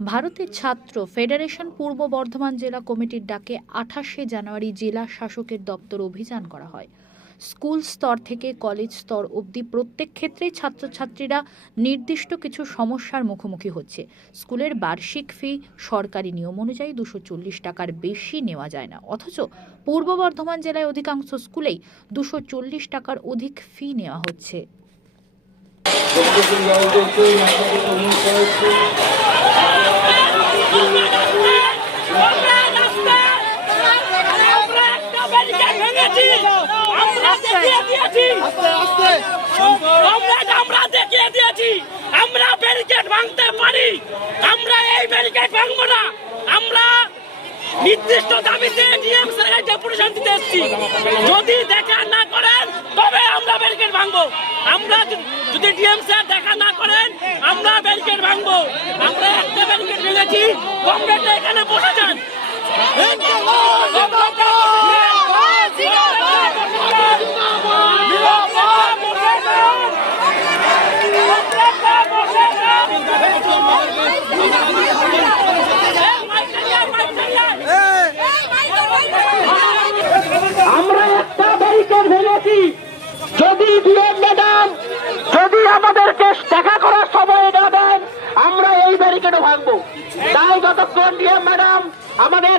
ভারতের ছাত্র ফেডারেশন পূর্ব বর্ধমান জেলা কমিটির ডাকে আঠাশে জানুয়ারি জেলা শাসকের দপ্তর অভিযান করা হয়। স্কুল স্তর থেকে কলেজ স্তর অবধি প্রত্যেক ক্ষেত্রেই ছাত্রছাত্রীরা নির্দিষ্ট কিছু সমস্যার মুখোমুখি হচ্ছে। স্কুলের বার্ষিক ফি সরকারি নিয়ম অনুযায়ী দুশো চল্লিশ টাকার বেশি নেওয়া যায় না। অথচ পূর্ব বর্ধমান জেলায় অধিকাংশ স্কুলেই দুশো চল্লিশ টাকার অধিক ফি নেওয়া হচ্ছে। ব্যারিকেড আমরা দেখিয়ে দিয়েছি। আমরা দেখিয়ে দিয়েছি। আমরা ব্যারিকেড ভাঙতে পারি। আমরা এই ব্যারিকেড ভাঙবো না। আমরা নির্দিষ্ট দাবিতে ডিএম স্যারের ডেপুটেশন দিতে এসেছি। যদি দেখা না করেন তবে আমরা ব্যারিকেড ভাঙবো। আমরা যদি- ডিএম স্যার দেখা না করেন আমরা ব্যারিকেড ভাঙবো। আমরা একটা ব্যারিকেড ভেঙেছি। কমরেডরা এখানে আমরা ব্যারিকেড যদি যদি না ম্যাডাম, যদি আমাদেরকে দেখা করার সময় না দেন, আমরা এই ব্যারিকেডও ভাঙবো। তাই যতক্ষণ ডিএম ম্যাডাম আমাদের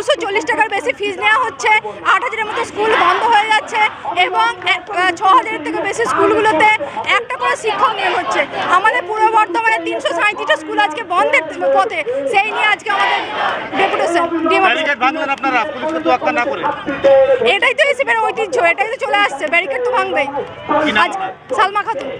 দুশো চল্লিশ টাকার বেশি ফিজ নেওয়া হচ্ছে। আট হাজারের মতো স্কুল বন্ধ হয়ে যাচ্ছে এবং ছ হাজারের থেকে বেশি স্কুলগুলোতে একটা করে শিক্ষক নিয়োগ হচ্ছে। আমাদের পূর্ব বর্ধমানে তিনশো সাঁত্রিশটা স্কুল আজকে বন্ধের পথে। সেই নিয়ে আজকে আমাদের ডেপুটেশন এটাই তো হিসেবে ঐতিহ্য এটাই তো চলে আসছে ব্যারিকেড তো ভাঙবেই। আজ সালমা খাতুন।